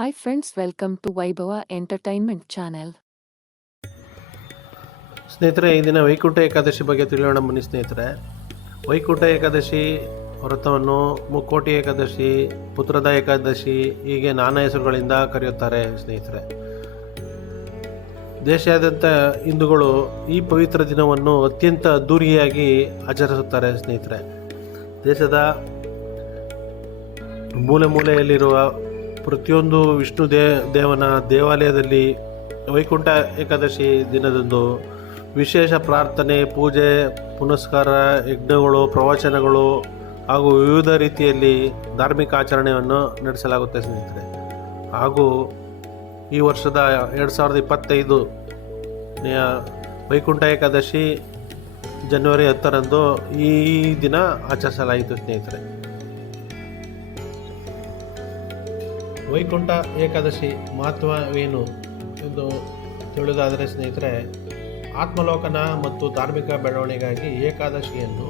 Hi friends, welcome to Vaibhava Entertainment Channel. ಸ್ನೇಹಿತರೆ, ಈ ದಿನ ವೈಕುಂಠ ಏಕಾದಶಿ ಬಗ್ಗೆ ತಿಳಿಯೋಣ ಬನ್ನಿ ಸ್ನೇಹಿತರೆ. ವೈಕುಂಠ ಏಕಾದಶಿ ವ್ರತವನ್ನು ಮುಕ್ಕೋಟಿ ಏಕಾದಶಿ, ಪುತ್ರದ ಏಕಾದಶಿ ಹೀಗೆ ನಾನಾ ಹೆಸರುಗಳಿಂದ ಕರೆಯುತ್ತಾರೆ ಸ್ನೇಹಿತರೆ. ದೇಶಾದ್ಯಂತ ಹಿಂದೂಗಳು ಈ ಪವಿತ್ರ ದಿನವನ್ನು ಅತ್ಯಂತ ಅದ್ಧೂರಿಯಾಗಿ ಆಚರಿಸುತ್ತಾರೆ ಸ್ನೇಹಿತರೆ. ದೇಶದ ಮೂಲೆ ಮೂಲೆಯಲ್ಲಿರುವ ಪ್ರತಿಯೊಂದು ವಿಷ್ಣು ದೇವನ ದೇವಾಲಯದಲ್ಲಿ ವೈಕುಂಠ ಏಕಾದಶಿ ದಿನದಂದು ವಿಶೇಷ ಪ್ರಾರ್ಥನೆ, ಪೂಜೆ, ಪುನಸ್ಕಾರ, ಯಜ್ಞಗಳು, ಪ್ರವಚನಗಳು ಹಾಗೂ ವಿವಿಧ ರೀತಿಯಲ್ಲಿ ಧಾರ್ಮಿಕ ಆಚರಣೆಯನ್ನು ನಡೆಸಲಾಗುತ್ತೆ ಸ್ನೇಹಿತರೆ. ಹಾಗೂ ಈ ವರ್ಷದ 2025 ವೈಕುಂಠ ಏಕಾದಶಿ ಜನವರಿ 10ರಂದು ಈ ದಿನ ಆಚರಿಸಲಾಯಿತು ಸ್ನೇಹಿತರೆ. ವೈಕುಂಠ ಏಕಾದಶಿ ಮಹತ್ವವೇನು ಎಂದು ತಿಳಿದಾದರೆ ಸ್ನೇಹಿತರೆ, ಆತ್ಮಲೋಕನ ಮತ್ತು ಧಾರ್ಮಿಕ ಬೆಳವಣಿಗೆಗಾಗಿ ಏಕಾದಶಿಯನ್ನು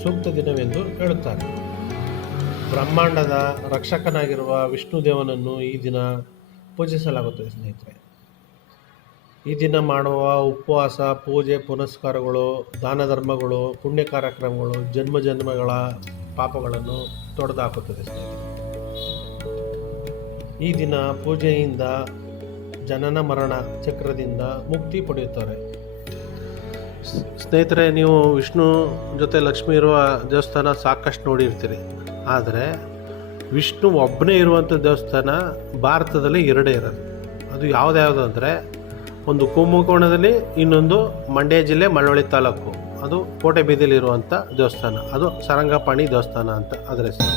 ಸೂಕ್ತ ದಿನವೆಂದು ಹೇಳುತ್ತಾರೆ. ಬ್ರಹ್ಮಾಂಡದ ರಕ್ಷಕನಾಗಿರುವ ವಿಷ್ಣು ದೇವನನ್ನು ಈ ದಿನ ಪೂಜಿಸಲಾಗುತ್ತದೆ ಸ್ನೇಹಿತರೆ. ಈ ದಿನ ಮಾಡುವ ಉಪವಾಸ, ಪೂಜೆ, ಪುನಸ್ಕಾರಗಳು, ದಾನ ಧರ್ಮಗಳು, ಪುಣ್ಯ ಕಾರ್ಯಕ್ರಮಗಳು ಜನ್ಮಗಳ ಪಾಪಗಳನ್ನು ತೊಡೆದುಹಾಕುತ್ತದೆ ಸ್ನೇಹಿತರೆ. ಈ ದಿನ ಪೂಜೆಯಿಂದ ಜನನ ಮರಣ ಚಕ್ರದಿಂದ ಮುಕ್ತಿ ಪಡೆಯುತ್ತಾರೆ ಸ್ನೇಹಿತರೆ. ನೀವು ವಿಷ್ಣು ಜೊತೆ ಲಕ್ಷ್ಮಿ ಇರುವ ದೇವಸ್ಥಾನ ಸಾಕಷ್ಟು ನೋಡಿರ್ತೀರಿ. ಆದರೆ ವಿಷ್ಣು ಒಬ್ಬನೇ ಇರುವಂಥ ದೇವಸ್ಥಾನ ಭಾರತದಲ್ಲಿ ಎರಡೇ ಇರೋದು. ಅದು ಯಾವುದು ಅಂದರೆ, ಒಂದು ಕುಂಭಕೋಣದಲ್ಲಿ, ಇನ್ನೊಂದು ಮಂಡ್ಯ ಜಿಲ್ಲೆ ಮಳವಳ್ಳಿ ತಾಲೂಕು, ಅದು ಕೋಟೆ ಬೀದಿಲಿರುವಂಥ ದೇವಸ್ಥಾನ. ಅದು ಸಾರಂಗಪಾಣಿ ದೇವಸ್ಥಾನ ಅಂತ ಅದರ ಹೆಸರು.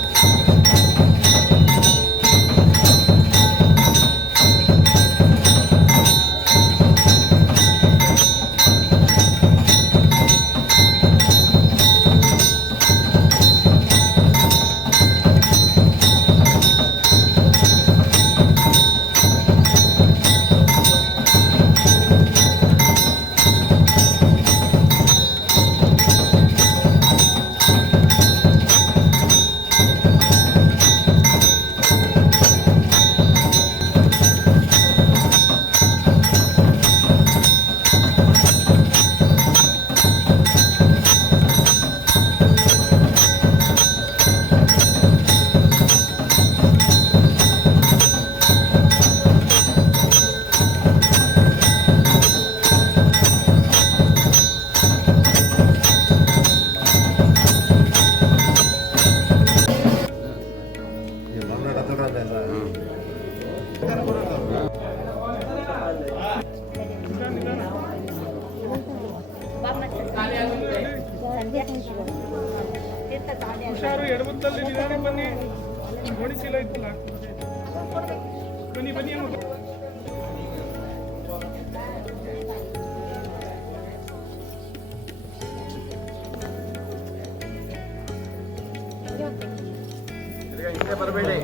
ಹುಷಾರು, ಎಡಬತ್ತಲ್ಲಿ ನಿಧಾನ ಬನ್ನಿ. ಓಡಿಸಿಲ್ಲ ಇತ್ತಲ್ಲ, ಬನ್ನಿ ಬನ್ನಿ. ಬರಬೇಡಿ.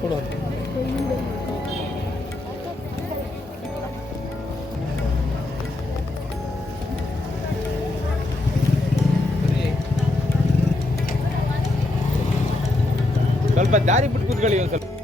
ಕೊಡು. ಸ್ವಲ್ಪ ದಾರಿ ಬಿಟ್ಟು ಕೂತ್ಕೊಳ್ಳಿ ಒಂದು ಸ್ವಲ್ಪ.